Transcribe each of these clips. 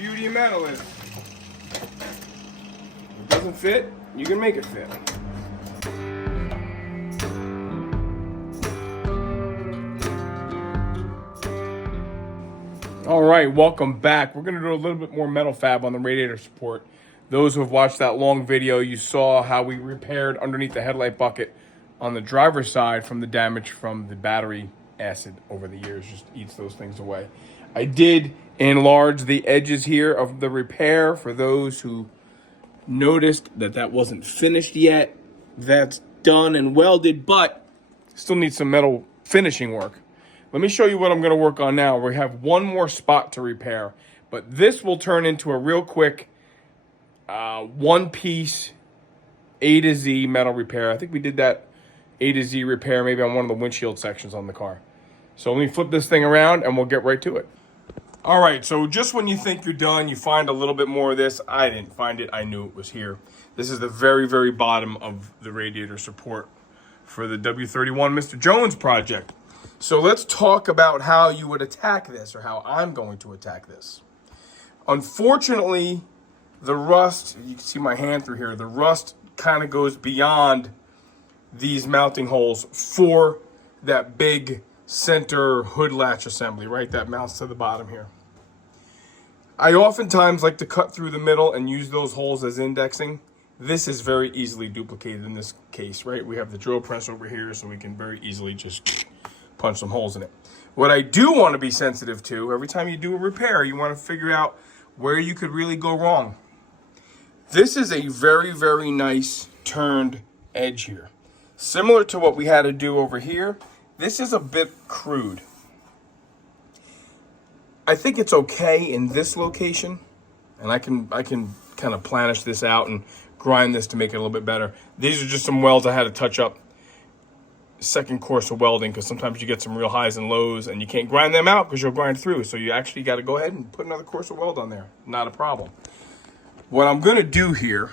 beauty of metal is. If it doesn't fit, you can make it fit. All right, welcome back. We're gonna do a little bit more metal fab on the radiator support. Those who have watched that long video, you saw how we repaired underneath the headlight bucket on the driver's side from the damage from the battery acid over the years. Just eats those things away. I did enlarge the edges here of the repair for those who noticed that that wasn't finished yet. That's done and welded, but still needs some metal finishing work. Let me show you what I'm going to work on now. We have one more spot to repair, but this will turn into a real quick one-piece A to Z metal repair. I think we did that A to Z repair maybe on one of the windshield sections on the car. So let me flip this thing around and we'll get right to it. All right, so just when you think you're done, you find a little bit more of this. I didn't find it. I knew it was here. This is the very, very bottom of the radiator support for the W-31 Mr. Jones project. So let's talk about how you would attack this, or how I'm going to attack this. Unfortunately, the rust, you can see my hand through here, the rust kind of goes beyond these mounting holes for that big center hood latch assembly, right? That mounts to the bottom here. I oftentimes like to cut through the middle and use those holes as indexing. This is very easily duplicated in this case, right? We have the drill press over here, so we can very easily just punch some holes in it. What I do want to be sensitive to, every time you do a repair, you want to figure out where you could really go wrong. This is a very, very nice turned edge here. Similar to what we had to do over here, this is a bit crude. I think it's okay in this location, and I can kind of planish this out and grind this to make it a little bit better. These are just some welds I had to touch up second course of welding, because sometimes you get some real highs and lows and you can't grind them out because you'll grind through. So you actually got to go ahead and put another course of weld on there. Not a problem. What I'm going to do here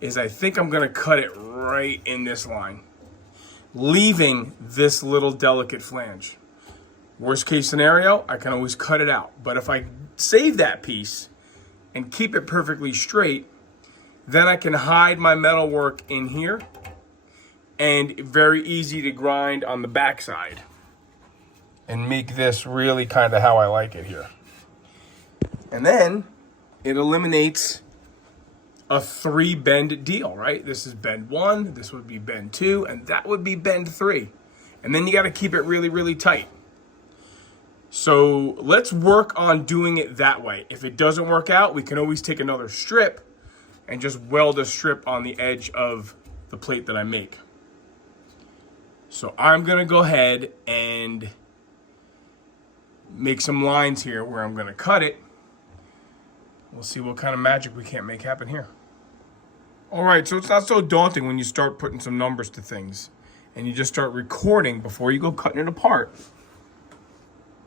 is I think I'm going to cut it right in this line, leaving this little delicate flange. Worst case scenario, I can always cut it out. But if I save that piece and keep it perfectly straight, then I can hide my metal work in here, and very easy to grind on the backside and make this really kind of how I like it here. And then it eliminates a 3 bend deal, right? This is bend 1, this would be bend 2, and that would be bend 3. And then you got to keep it really, really tight. So let's work on doing it that way. If it doesn't work out, we can always take another strip and just weld a strip on the edge of the plate that I make. So I'm going to go ahead and make some lines here where I'm going to cut it. We'll see what kind of magic we can't make happen here. All right, so it's not so daunting when you start putting some numbers to things and you just start recording before you go cutting it apart.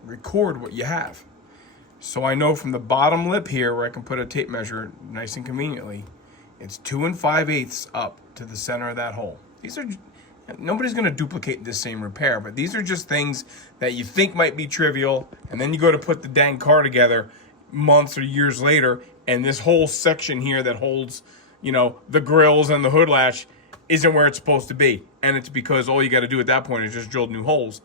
Record what you have. So I know from the bottom lip here where I can put a tape measure nice and conveniently, it's 2 5/8 up to the center of that hole. These are... Nobody's going to duplicate this same repair, but these are just things that you think might be trivial, and then you go to put the dang car together months or years later, and this whole section here that holds, you know, the grills and the hood latch isn't where it's supposed to be. And it's because all you got to do at that point is just drill new holes.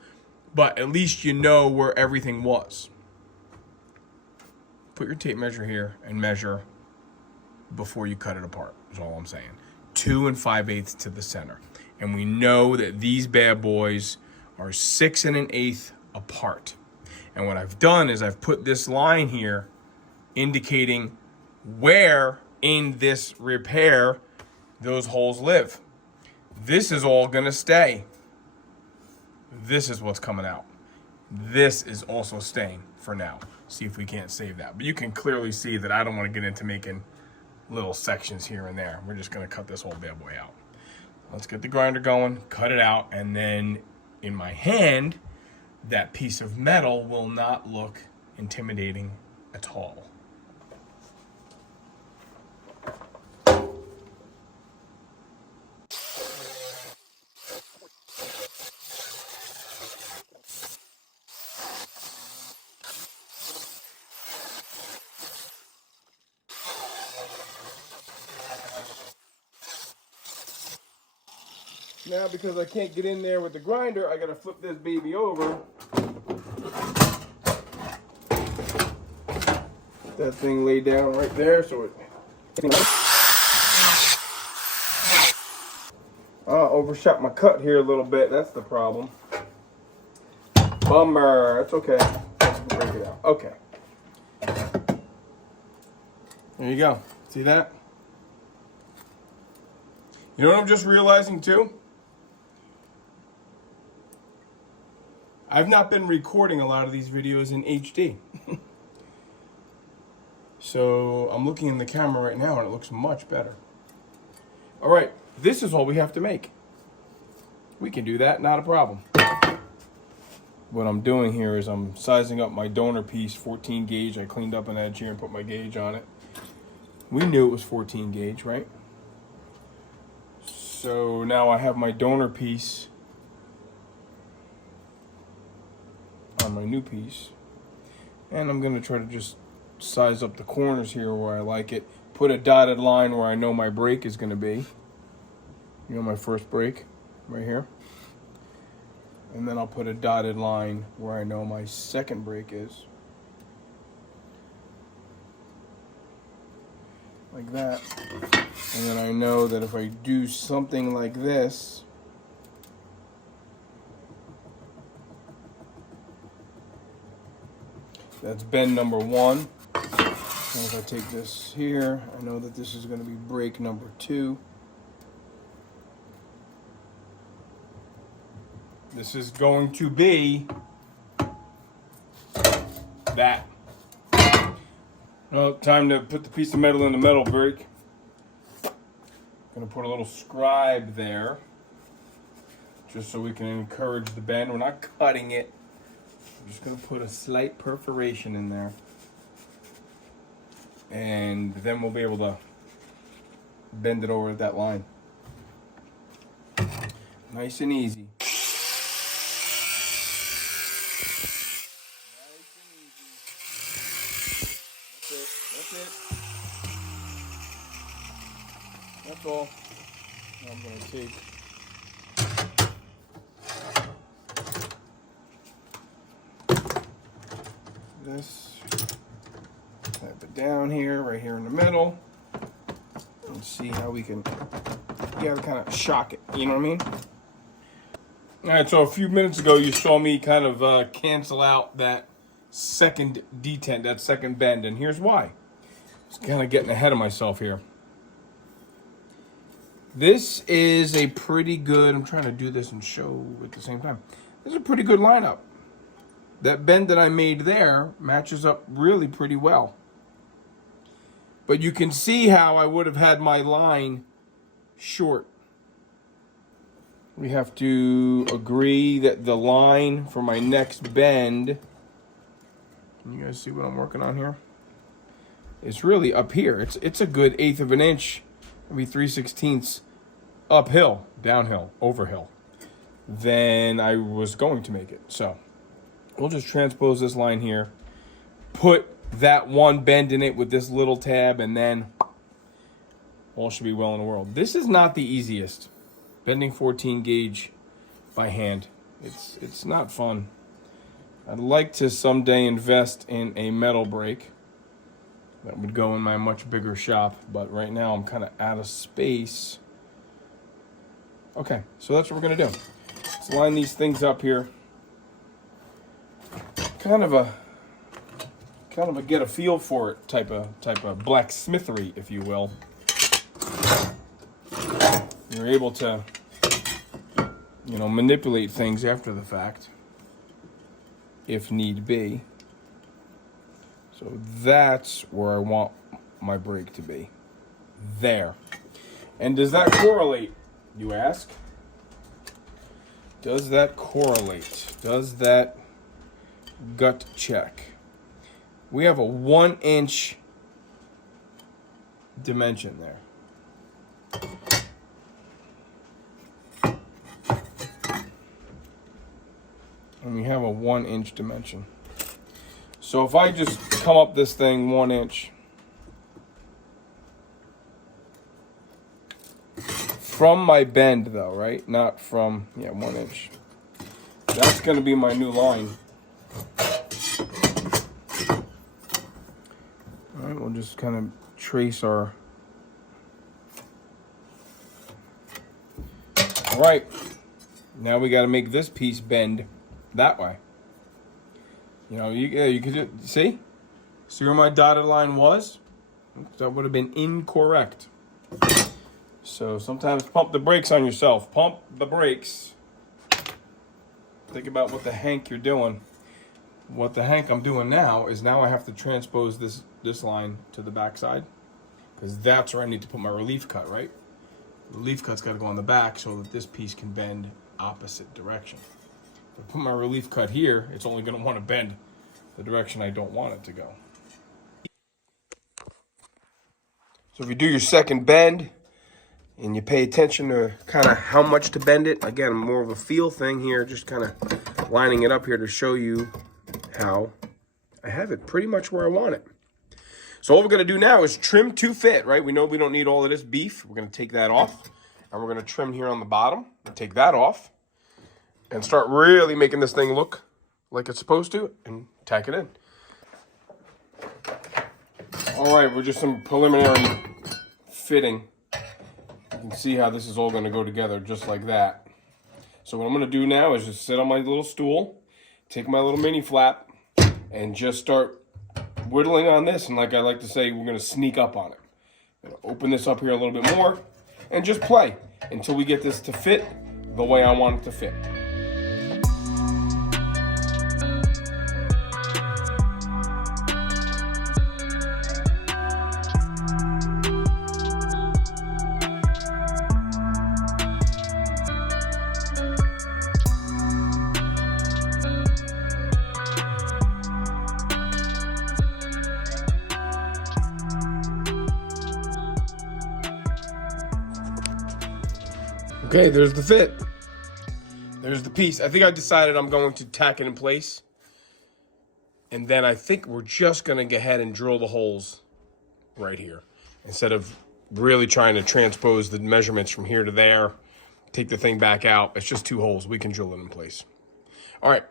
But at least you know where everything was. Put your tape measure here and measure before you cut it apart, is all I'm saying. 2 5/8 to the center. And we know that these bad boys are 6 1/8 apart. And what I've done is I've put this line here indicating where in this repair those holes live. This is all gonna stay. This is what's coming out. This is also staying for now. See if we can't save that. But you can clearly see that I don't want to get into making little sections here and there. We're just gonna cut this whole bad boy out. Let's get the grinder going, cut it out, and then in my hand, that piece of metal will not look intimidating at all. Now, because I can't get in there with the grinder, I gotta flip this baby over. That thing laid down right there, so it overshot my cut here a little bit. That's the problem. Bummer. It's okay. Let's break it out. Okay. There you go. See that? You know what I'm just realizing too? I've not been recording a lot of these videos in HD. So I'm looking in the camera right now and it looks much better. All right, this is all we have to make. We can do that, not a problem. What I'm doing here is I'm sizing up my donor piece, 14 gauge. I cleaned up an edge here and put my gauge on it. We knew it was 14 gauge, right? So now I have my donor piece on my new piece. And I'm gonna try to just size up the corners here where I like it. Put a dotted line where I know my break is gonna be. You know, my first break, right here. And then I'll put a dotted line where I know my second break is. Like that. And then I know that if I do something like this, that's bend number 1. And if I take this here, I know that this is going to be break number 2. This is going to be that. Well, time to put the piece of metal in the metal break. Gonna put a little scribe there, just so we can encourage the bend. We're not cutting it. I'm just gonna put a slight perforation in there. And then we'll be able to bend it over that line. Nice and easy. That's all. I'm going to take this, tap it down here, right here in the middle, and see how we can, you gotta kind of shock it, you know what I mean? All right, so a few minutes ago you saw me kind of cancel out that second detent, that second bend, and here's why. Just kind of getting ahead of myself here. This is a pretty good, I'm trying to do this and show at the same time. This is a pretty good lineup. That bend that I made there matches up really pretty well. But you can see how I would have had my line short. We have to agree that the line for my next bend, can you guys see what I'm working on here? It's really up here. It's a good 1/8 of an inch, maybe 3/16 uphill, downhill, overhill than I was going to make it. So we'll just transpose this line here, put that one bend in it with this little tab, and then all should be well in the world. This is not the easiest. Bending 14 gauge by hand. It's not fun. I'd like to someday invest in a metal brake. That would go in my much bigger shop, but right now I'm kind of out of space. Okay, so that's what we're gonna do. Let's line these things up here. Kind of a get a feel for it type of blacksmithery, if you will. You're able to, you know, manipulate things after the fact, if need be. So that's where I want my brake to be. There. And does that correlate, you ask? Does that correlate? Does that gut check? We have a 1 inch dimension there. And we have a 1 inch dimension. So if I just come up this thing 1 inch, from my bend though, right? Not from, yeah, 1 inch. That's gonna be my new line. All right, we'll just kind of trace our... All right, now we gotta make this piece bend that way. You know, you could see where my dotted line was? That would have been incorrect. So sometimes pump the brakes on yourself. Pump the brakes. Think about what the heck you're doing. What the heck I'm doing now is now I have to transpose this line to the back side, because that's where I need to put my relief cut, right? The relief cut's got to go on the back so that this piece can bend opposite direction. If I put my relief cut here, it's only going to want to bend the direction I don't want it to go. So if you do your second bend and you pay attention to kind of how much to bend it, again, more of a feel thing here, just kind of lining it up here to show you how I have it pretty much where I want it. So all we're going to do now is trim to fit, right? We know we don't need all of this beef. We're going to take that off, and we're going to trim here on the bottom, take that off, and start really making this thing look like it's supposed to, and tack it in. All right, we're just some preliminary fitting. You can see how this is all going to go together just like that. So what I'm going to do now is just sit on my little stool, take my little mini flap, and just start whittling on this. And like I like to say, we're going to sneak up on it. I'm going to open this up here a little bit more and just play until we get this to fit the way I want it to fit. Okay, there's the fit. There's the piece. I think I decided I'm going to tack it in place. And then I think we're just going to go ahead and drill the holes right here. Instead of really trying to transpose the measurements from here to there, take the thing back out. It's just 2 holes. We can drill it in place. All right,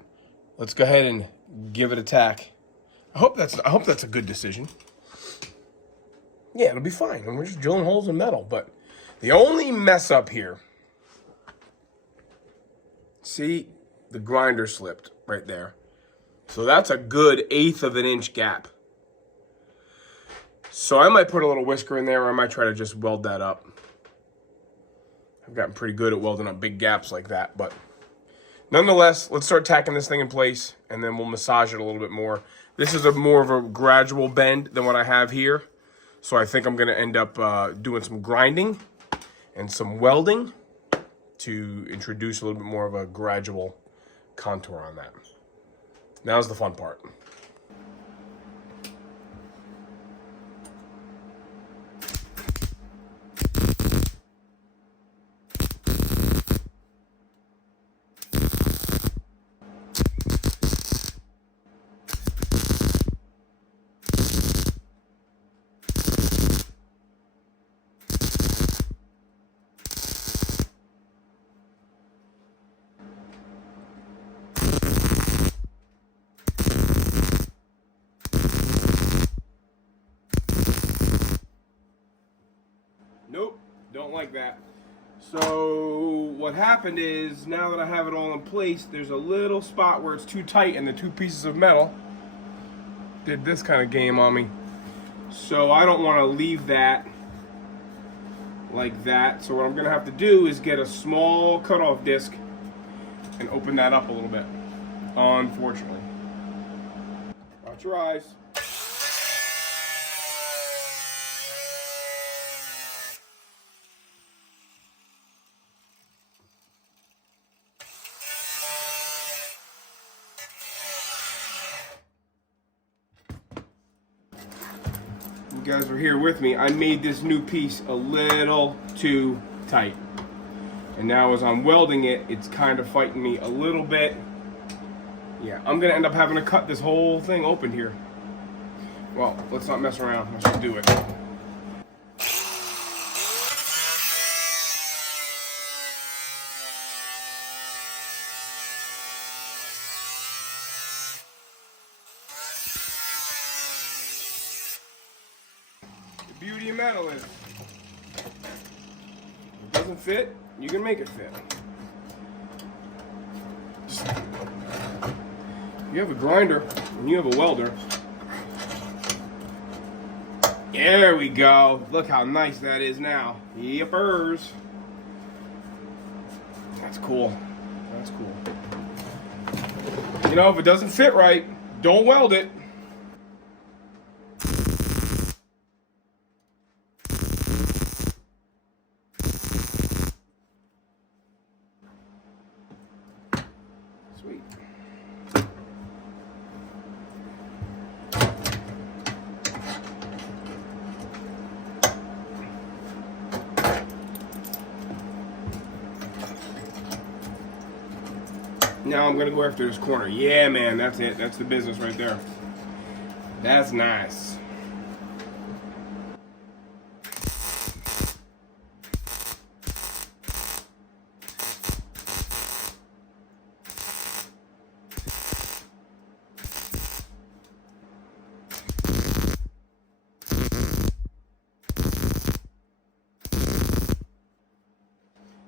let's go ahead and give it a tack. I hope that's a good decision. Yeah, it'll be fine. And we're just drilling holes in metal. But the only mess up here, see, the grinder slipped right there. So that's a good 1/8 of an inch gap. So I might put a little whisker in there, or I might try to just weld that up. I've gotten pretty good at welding up big gaps like that, but nonetheless, let's start tacking this thing in place, and then we'll massage it a little bit more. This is more of a gradual bend than what I have here. So I think I'm gonna end up doing some grinding and some welding to introduce a little bit more of a gradual contour on that. Now's the fun part. Nope, don't like that. So what happened is, now that I have it all in place, there's a little spot where it's too tight and the 2 pieces of metal did this kind of game on me. So I don't want to leave that like that. So what I'm gonna have to do is get a small cutoff disc and open that up a little bit, unfortunately. Watch your eyes. You guys were here with me. I made this new piece a little too tight. And now as I'm welding it, it's kind of fighting me a little bit. Yeah, I'm gonna end up having to cut this whole thing open here. Well, let's not mess around, let's just do it. the beauty of metal is. If it doesn't fit, you can make it fit. Just, you have a grinder and you have a welder. There we go. Look how nice that is now. Yippers. That's cool. That's cool. You know, if it doesn't fit right, don't weld it. Sweet. Now I'm gonna go after this corner. Yeah, man, that's it. That's the business right there. That's nice.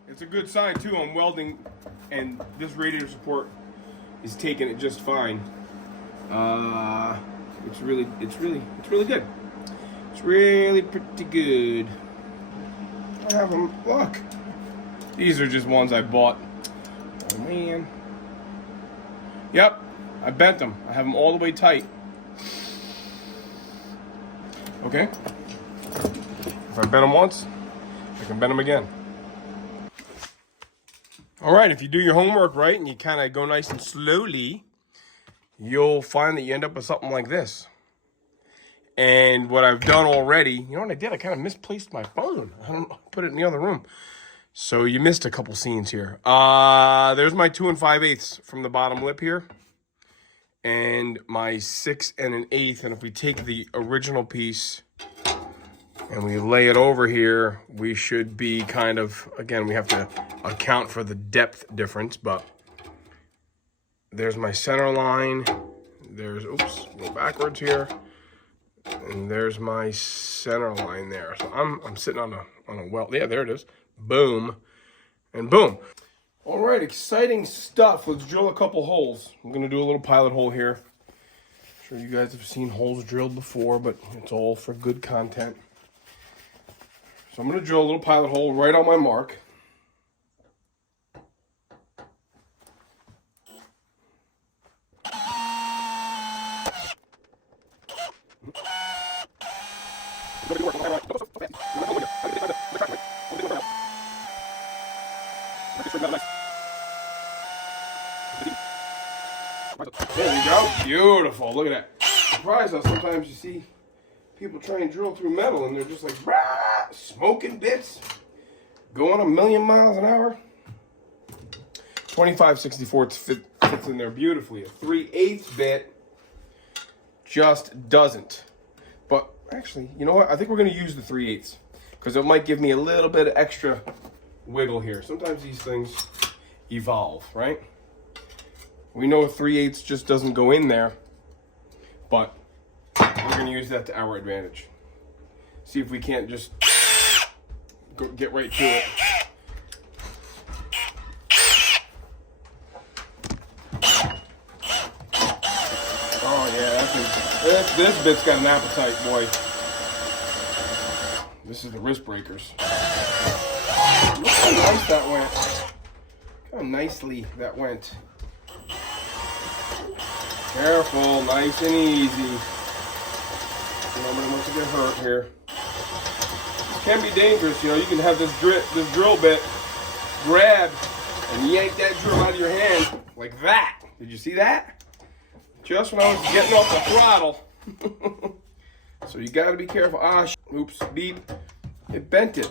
It's a good sign too on welding, and this radiator support is taking it just fine. It's really good. It's really pretty good. I have them. Look, these are just ones I bought. Oh man. Yep, I bent them. I have them all the way tight. Okay. If I bent them once, I can bend them again. All right, if you do your homework right and you kind of go nice and slowly, you'll find that you end up with something like this. And what I've done already, you know what I did? I kind of misplaced my phone. I don't know, put it in the other room. So you missed a couple scenes here. There's my 2 5/8 from the bottom lip here. And my 6 1/8. And if we take the original piece and we lay it over here, we should be kind of, again, we have to account for the depth difference, but there's my center line. There's, oops, go backwards here. And there's my center line there. So I'm sitting on a weld. Yeah, there it is. Boom. And boom. All right, exciting stuff. Let's drill a couple holes. I'm gonna do a little pilot hole here. I'm sure you guys have seen holes drilled before, but it's all for good content. So I'm going to drill a little pilot hole right on my mark. There you go. Beautiful. Look at that. Surprised how sometimes you see people try and drill through metal and they're just like, rah, smoking bits, going 1,000,000 miles an hour. 25/64 fits in there beautifully. A 3/8 bit just doesn't. But actually, you know what? I think we're going to use the 3/8 because it might give me a little bit of extra wiggle here. Sometimes these things evolve, right? We know a 3/8 just doesn't go in there, but we're going to use that to our advantage. See if we can't just get right to it. Oh yeah, this bit's got an appetite, boy. This is the wrist breakers. Look how nice that went. Look how nicely that went. Careful, nice and easy. Nobody wants to get hurt here. This can be dangerous, you know. You can have this drill bit grab and yank that drill out of your hand like that. Did you see that? Just when I was getting off the throttle. So you got to be careful. Ah, oops, beep. It bent it.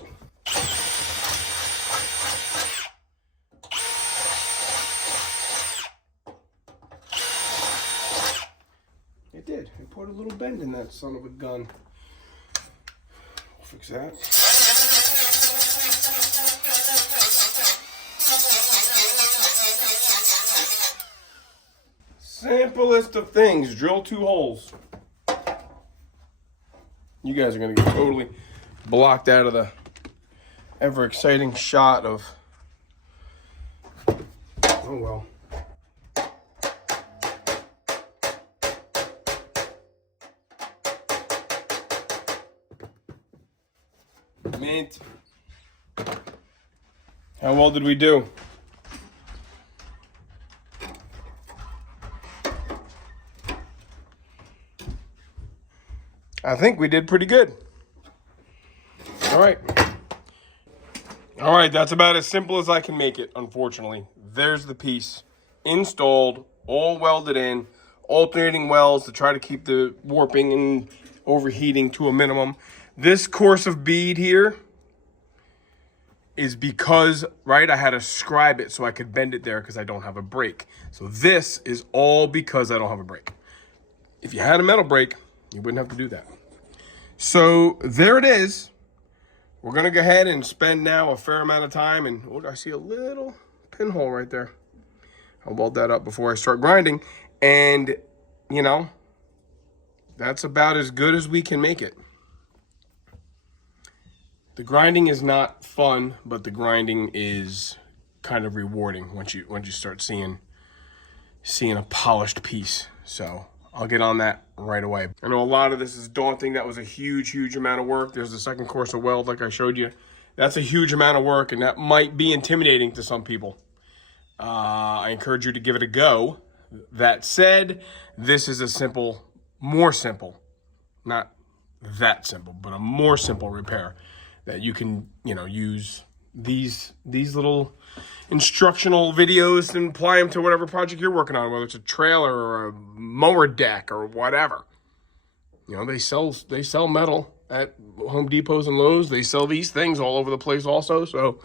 It did. It put a little bend in that son of a gun. We'll fix that. Simplest of things. Drill 2 holes. You guys are gonna get totally blocked out of the ever exciting shot of, oh well. Mint. How well did we do? I think we did pretty good. All right. All right, that's about as simple as I can make it, unfortunately. There's the piece installed, all welded in, alternating welds to try to keep the warping and overheating to a minimum. This course of bead here is because, right, I had to scribe it so I could bend it there because I don't have a brake. So this is all because I don't have a brake. If you had a metal brake, you wouldn't have to do that. So there it is. We're gonna go ahead and spend now a fair amount of time, and oh, I see a little pinhole right there. I'll weld that up before I start grinding. And, you know, that's about as good as we can make it. The grinding is not fun, but the grinding is kind of rewarding once you start seeing a polished piece. So I'll get on that right away. I know a lot of this is daunting. That was a huge amount of work. There's the second course of weld, like I showed you. That's a huge amount of work, and that might be intimidating to some people. I encourage you to give it a go. That said, this is a simple, more simple, not that simple, but a more simple repair that you can, you know, use these little instructional videos and apply them to whatever project you're working on, whether it's a trailer or a mower deck or whatever. You know, they sell metal at Home Depots and Lowe's. They sell these things all over the place also. So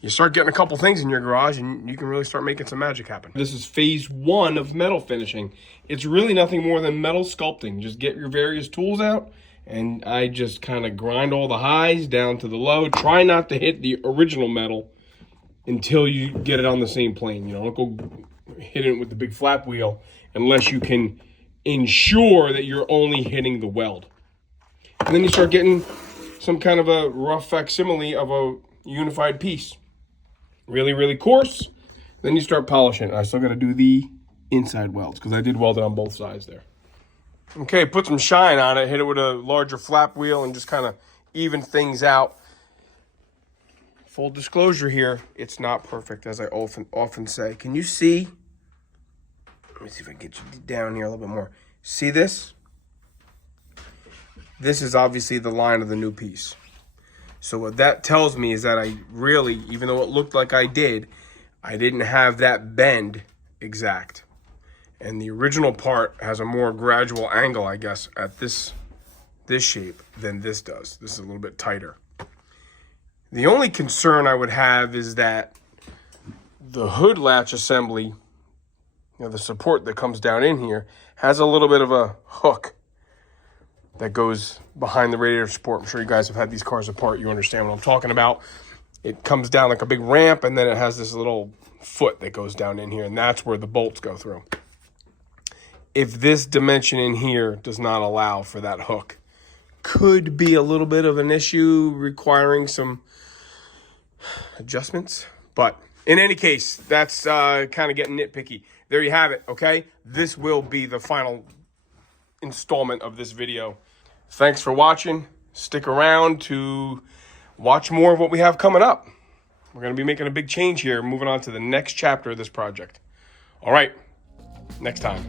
you start getting a couple things in your garage and you can really start making some magic happen. This is phase 1 of metal finishing. It's really nothing more than metal sculpting. Just get your various tools out, and I just kind of grind all the highs down to the low. Try not to hit the original metal until you get it on the same plane. You know, don't go hit it with the big flap wheel unless you can ensure that you're only hitting the weld. And then you start getting some kind of a rough facsimile of a unified piece. Really coarse. Then you start polishing. I still got to do the inside welds because I did weld it on both sides there. Okay, put some shine on it, hit it with a larger flap wheel, and just kind of even things out. Full disclosure here, it's not perfect, as I often say. Can you see? Let me see if I can get you down here a little bit more. See this? This is obviously the line of the new piece. So what that tells me is that I really, even though it looked like I didn't have that bend exact. And the original part has a more gradual angle, I guess, at this shape than this does. This is a little bit tighter. The only concern I would have is that the hood latch assembly, you know, the support that comes down in here, has a little bit of a hook that goes behind the radiator support. I'm sure you guys have had these cars apart. You understand what I'm talking about. It comes down like a big ramp, and then it has this little foot that goes down in here, and that's where the bolts go through. If this dimension in here does not allow for that hook, could be a little bit of an issue requiring some adjustments. But in any case, that's kind of getting nitpicky. There you have it, okay? This will be the final installment of this video. Thanks for watching. Stick around to watch more of what we have coming up. We're going to be making a big change here, moving on to the next chapter of this project. All right, next time.